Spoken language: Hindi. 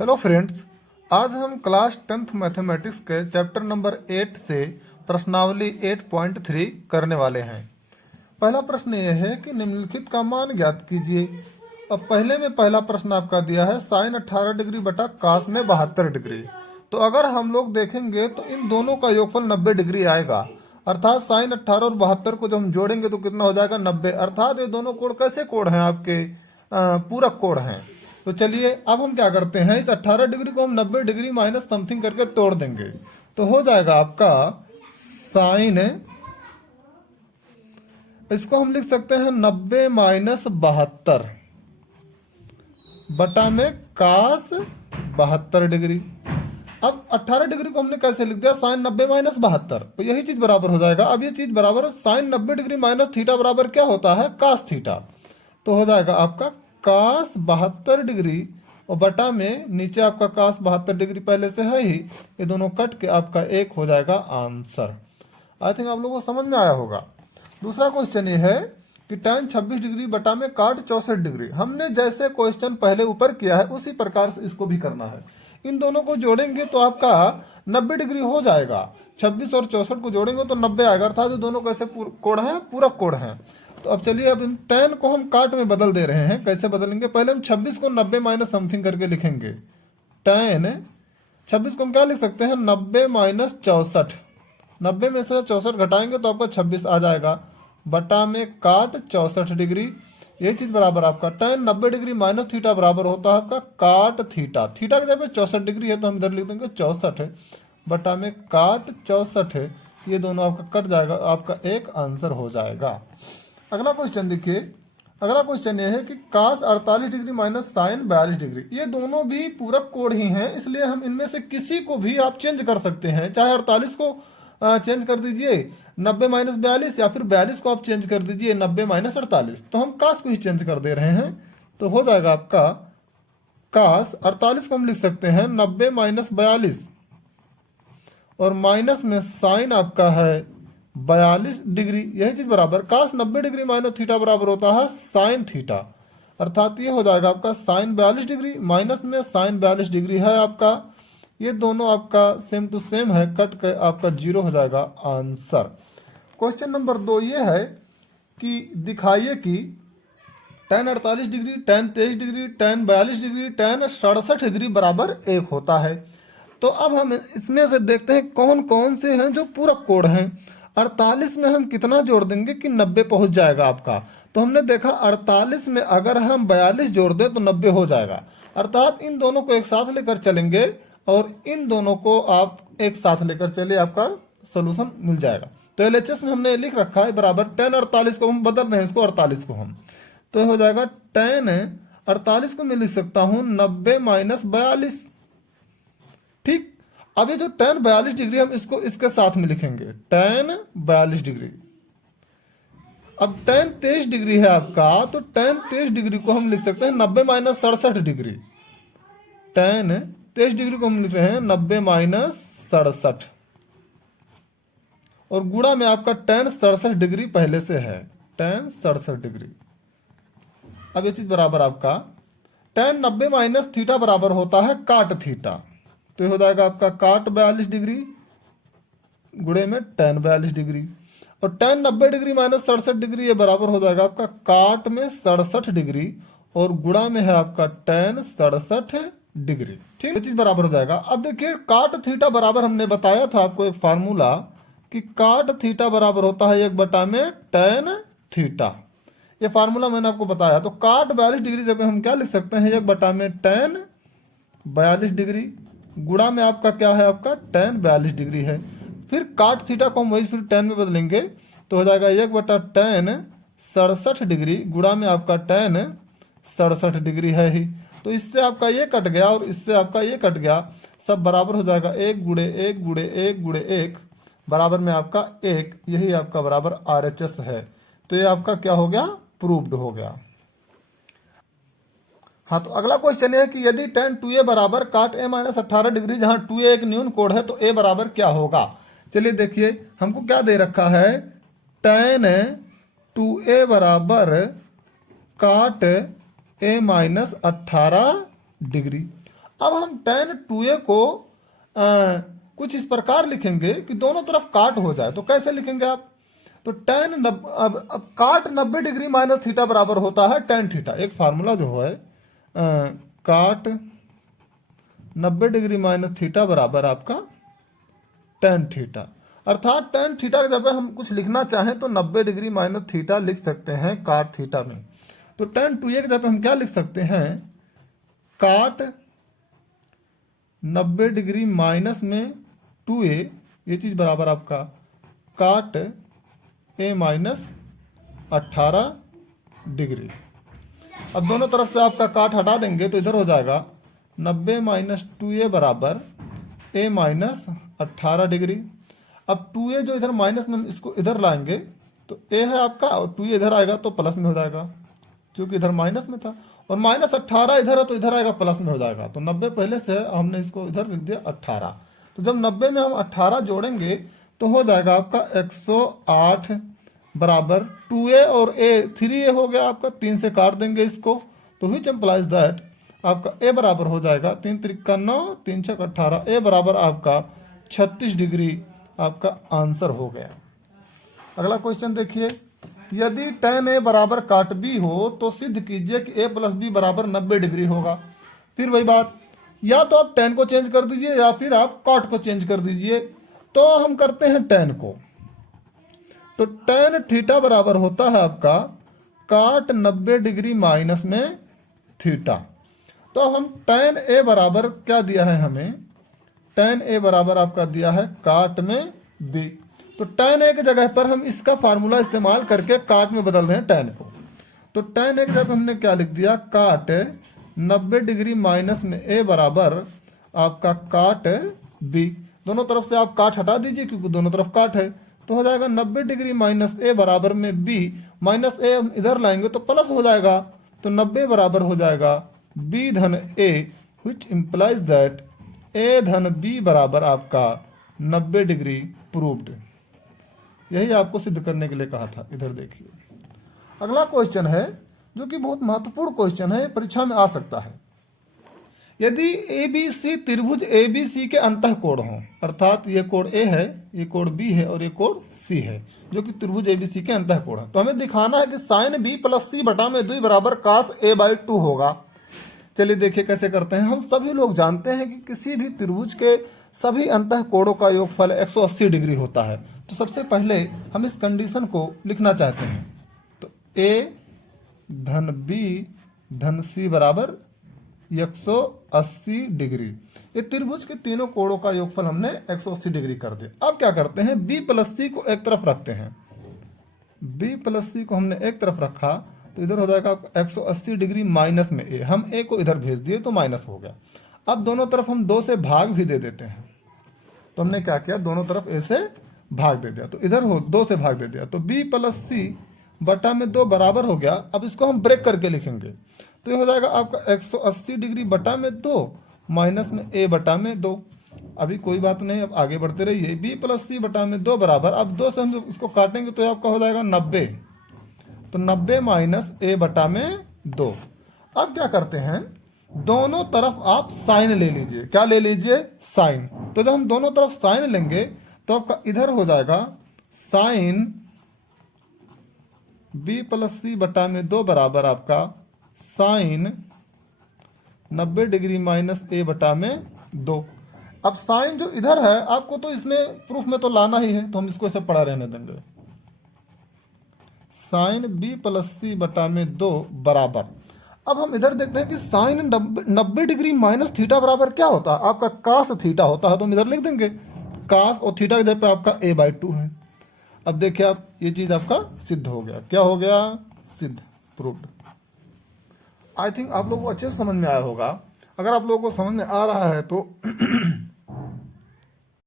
हेलो फ्रेंड्स, आज हम क्लास 10th मैथमेटिक्स के चैप्टर नंबर 8 से प्रश्नावली 8.3 करने वाले हैं। पहला प्रश्न यह है कि निम्नलिखित का मान ज्ञात कीजिए। अब पहले में पहला प्रश्न आपका दिया है साइन 18 डिग्री बटा कास में 72 डिग्री। तो अगर हम लोग देखेंगे तो इन दोनों का योगफल 90 डिग्री आएगा, अर्थात साइन 18 और 72 को जब हम जोड़ेंगे तो कितना हो जाएगा 90। अर्थात ये दोनों कोण कैसे कोण हैं? आपके पूरक कोण हैं। तो चलिए अब हम क्या करते हैं, इस 18 डिग्री को हम 90 डिग्री माइनस समथिंग करके तोड़ देंगे। तो हो जाएगा आपका साइन, इसको हम लिख सकते हैं 90 माइनस 72 बटा में कास 72 डिग्री। अब 18 डिग्री को हमने कैसे लिख दिया, साइन 90 माइनस 72, तो यही चीज बराबर हो जाएगा। अब ये चीज बराबर है साइन 90 डिग्री माइनस थीटा बराबर क्या होता है, कास थीटा। तो हो जाएगा आपका कास 72 डिग्री और बटा में नीचे आपका कास 72 डिग्री पहले से है ही, ये दोनों कट के आपका एक हो जाएगा आंसर। आई थिंक आप लोगों को समझ में आया होगा। दूसरा क्वेश्चन ये है कि tan 26 डिग्री बटा में काट 64 डिग्री। हमने जैसे क्वेश्चन पहले ऊपर किया है उसी प्रकार से इसको भी करना है। इन दोनों को जोड़ेंगे तो आपका 90 डिग्री हो जाएगा। 26 और 64 को जोड़ेंगे तो 90 आएगा, अर्थात दोनों कैसे कोण हैं, पूरक कोण हैं। तो अब चलिए अब इन tan को हम काट में बदल दे रहे हैं। कैसे बदलेंगे, पहले हम 26 को 90 माइनस समथिंग करके लिखेंगे। tan 26 को हम क्या लिख सकते हैं, 90 माइनस 64। 90 में से 64 घटाएंगे तो आपका 26 आ जाएगा, बटा में काट 64 डिग्री। ये चीज बराबर आपका tan 90 डिग्री माइनस थीटा बराबर होता है आपका काट थीटा। थीटा की जगह 64 डिग्री है तो हम इधर लिख देंगे 64 बटा में काट 64। ये दोनों आपका कट जाएगा, आपका एक आंसर हो जाएगा। अगला क्वेश्चन देखिए। अगला क्वेश्चन ये है कि कास 48 डिग्री माइनस साइन 42 डिग्री। ये दोनों भी पूरक कोण ही हैं, इसलिए हम इनमें से किसी को भी आप चेंज कर सकते हैं। चाहे 48 को चेंज कर दीजिए 90 माइनस 42, या फिर 42 को आप चेंज कर दीजिए 90 माइनस 48। तो हम कास को ही चेंज कर दे रहे हैं। तो हो जाएगा आपका कास 48 को हम लिख सकते हैं 90 माइनस 42 और माइनस में साइन आपका है 42 डिग्री। यही चीज बराबर कास 90 डिग्री माइनस थीटा बराबर होता है साइन थीटा, अर्थात ये हो जाएगा आपका साइन 42 डिग्री माइनस में साइन 42 डिग्री है आपका। ये दोनों आपका सेम टू सेम है, कट के आपका 0 हो जाएगा आंसर। क्वेश्चन नंबर 2 ये है कि दिखाइए कि tan 48 degree, tan 23 degree, tan 42 degree, tan 67 degree बराबर 1 होता है। तो अब हम इसमें से देखते हैं कौन कौन से हैं जो पूरक कोण हैं। 48 में हम कितना जोड़ देंगे कि 90 पहुंच जाएगा आपका। तो हमने देखा 48 में अगर हम 42 जोड़ दें तो 90 हो जाएगा, अर्थात इन दोनों को एक साथ लेकर चलेंगे और इन दोनों को आप एक साथ लेकर चलिए, आपका सोल्यूशन मिल जाएगा। तो LHS में हमने लिख रखा है बराबर tan 48 को हम बदल रहे हैं, इसको 48 को हम, तो हो जाएगा tan 48 को मैं लिख सकता हूं 90 माइनस 42। ठीक, अब ये जो tan 42 डिग्री हम इसको इसके साथ में लिखेंगे tan 42 डिग्री। अब tan 23 डिग्री है आपका, तो tan 23 डिग्री को हम लिख सकते हैं 90 माइनस 67 डिग्री। tan 23 डिग्री को हम लिख रहे हैं 90 माइनस 67 और गुणा में आपका tan 67 डिग्री पहले से है, tan 67 डिग्री। अब ये चीज बराबर आपका tan 90 माइनस थीटा बराबर होता है काट थीटा। तो ये हो जाएगा आपका काट 42 डिग्री गुणे में tan 42 डिग्री, और tan 90 डिग्री माइनस 67 डिग्री ये बराबर हो जाएगा आपका काट में 67 डिग्री और गुणा में है आपका tan 67 डिग्री। ठीक, ये चीज बराबर हो जाएगा। अब देखिए काट थीटा बराबर हमने बताया था आपको एक फार्मूला कि काट थीटा बराबर होता है 1 बटा में tan थीटा। ये फार्मूला मैंने आपको बताया। तो काट 42 डिग्री जब हम क्या लिख सकते हैं 1 बटा में tan 42 डिग्री, गुणा में आपका क्या है, आपका tan 42 डिग्री है। फिर काट थीटा को हम वही फिर tan में बदलेंगे तो हो जाएगा 1 बटा tan 67 डिग्री, गुणा में आपका tan 67 डिग्री है ही। तो इससे आपका ये कट गया और इससे आपका ये कट गया, सब बराबर हो जाएगा 1 गुणे 1 गुणे 1 गुणे 1 बराबर में आपका 1। यही आपका बराबर RHS है। तो ये आपका क्या हो गया, प्रूव्ड हो गया। हाँ, तो अगला क्वेश्चन है कि यदि tan 2a बराबर काट a माइनस 18 डिग्री, जहां 2a एक न्यून कोण है, तो a बराबर क्या होगा। चलिए देखिए हमको क्या दे रखा है, tan 2a बराबर काट a माइनस 18 डिग्री। अब हम tan 2a को कुछ इस प्रकार लिखेंगे कि दोनों तरफ काट हो जाए। तो कैसे लिखेंगे आप? तो अब काट 90 डिग्री माइनस थीटा बराबर होता है tan थीटा। एक फार्मूला जो है काट 90 डिग्री माइनस थीटा बराबर आपका tan थीटा। अर्थात tan थीटा जब हम कुछ लिखना चाहें तो 90 डिग्री माइनस थीटा लिख सकते हैं काट थीटा में। तो tan 2a के जब हम क्या लिख सकते हैं? काट 90 डिग्री माइनस में 2a, ये चीज बराबर आपका काट a माइनस 18 डिग्री। अब दोनों तरफ से आपका काट हटा देंगे तो इधर हो जाएगा 90 माइनस 2a बराबर a माइनस 18 डिग्री। अब 2a जो इधर माइनस में, हम इसको इधर लाएंगे तो a है आपका और 2a इधर आएगा तो प्लस में हो जाएगा, क्योंकि इधर माइनस में था, और माइनस 18 इधर है तो इधर आएगा प्लस में हो जाएगा। तो 90 पहले से हमने इसको इधर लिख दिया 18। तो जब 90 में हम 18 जोड़ेंगे तो हो जाएगा आपका 108 बराबर 2a और a 3a हो गया आपका, 3 से काट देंगे इसको तो विच एम्प्लाइज दैट आपका a बराबर हो जाएगा 3 त्रिका 9 3 छक 18, a बराबर आपका 36 डिग्री आपका आंसर हो गया। अगला क्वेश्चन देखिए, यदि tan a बराबर काट b हो तो सिद्ध कीजिए कि a प्लस बी बराबर 90 डिग्री होगा। फिर वही बात, या तो आप tan को चेंज कर दीजिए या फिर आप काट को चेंज कर दीजिए। तो हम करते हैं tan को। तो tan थीटा बराबर होता है आपका काट 90 डिग्री माइनस में थीटा। तो अब हम tan a बराबर क्या दिया है हमें? tan a बराबर आपका दिया है काट में b। तो tan a की जगह पर हम इसका फार्मूला इस्तेमाल करके काट में बदल रहे हैं tan को। तो tan a की जगह हमने क्या लिख दिया? काट 90 डिग्री माइनस में a बराबर आपका काट b। दोनों तरफ से आप काट हटा दीजिए क्योंकि दोनों तरफ काट है, तो हो जाएगा 90 डिग्री माइनस a बराबर में b, माइनस a हम इधर लाएंगे तो प्लस हो जाएगा, तो 90 बराबर हो जाएगा b धन a, which implies that a धन b बराबर आपका 90 डिग्री प्रूव्ड। यही आपको सिद्ध करने के लिए कहा था। इधर देखिए, अगला क्वेश्चन है जो कि बहुत महत्वपूर्ण क्वेश्चन है, परीक्षा में आ सकता है। यदि ABC त्रिभुज ABC के अंतः कोण हो, अर्थात ये कोण A है, ये कोण B है और ये कोण C है, जो कि त्रिभुज ABC के अंतः कोण है, तो हमें दिखाना है कि साइन B प्लस C बटा में 2 बराबर कास A/2 होगा। चलिए देखिए कैसे करते हैं। हम सभी लोग जानते हैं कि किसी भी त्रिभुज के सभी अंतः कोणों का योगफल 180 डिग्री होता है। तो सबसे पहले हम इस कंडीशन को लिखना चाहते हैं। तो A धन B धन C बराबर 180 डिग्री। ये त्रिभुज के तीनों कोणों का योगफल हमने 180 डिग्री कर दिया। अब क्या करते हैं? B प्लस C को एक तरफ रखते हैं। B प्लस C को हमने एक तरफ रखा तो इधर हो जाएगा 180 डिग्री माइनस में A। हम A को इधर भेज दिए तो माइनस हो गया। अब दोनों तरफ हम 2 से भाग भी दे देते हैं। तो हमने क्या किया? दोनों तरफ A से भाग दे दिया, तो इधर हो 2 से भाग दे दिया, तो B प्लस C बटा में 2 बराबर हो गया। अब इसको हम ब्रेक करके लिखेंगे तो ये हो जाएगा आपका 180 डिग्री बटा में 2 माइनस में A बटा में 2। अभी कोई बात नहीं, अब आगे बढ़ते रहिए। B प्लस C बटा में 2 बराबर, अब 2 से हम इसको काटेंगे तो आपका हो जाएगा 90, तो 90 माइनस A बटा में 2। अब क्या करते हैं? दोनों तरफ आप साइन ले लीजिए। क्या ले लीजिए? साइन। तो जब हम दोनों तरफ साइन लेंगे तो आपका इधर हो जाएगा साइन B प्लस C बटा में 2 बराबर आपका साइन 90 डिग्री माइनस A बटा में 2। अब साइन जो इधर है आपको तो इसमें प्रूफ में तो लाना ही है, तो हम इसको ऐसे पढ़ा रहने देंगे। साइन B प्लस C बटा में 2 बराबर, अब हम इधर देखते हैं कि साइन 90 डिग्री माइनस थीटा बराबर क्या होता है? आपका कास थीटा होता है। तो हम इधर लिख देंगे कास, और थीटा इधर पे आपका A/2 है। अब देखिए आप, ये चीज आपका सिद्ध हो गया। क्या हो गया? सिद्ध, प्रूव्ड। आई थिंक आप लोगों को अच्छे से समझ में आया होगा। अगर आप लोगों को समझ में आ रहा है तो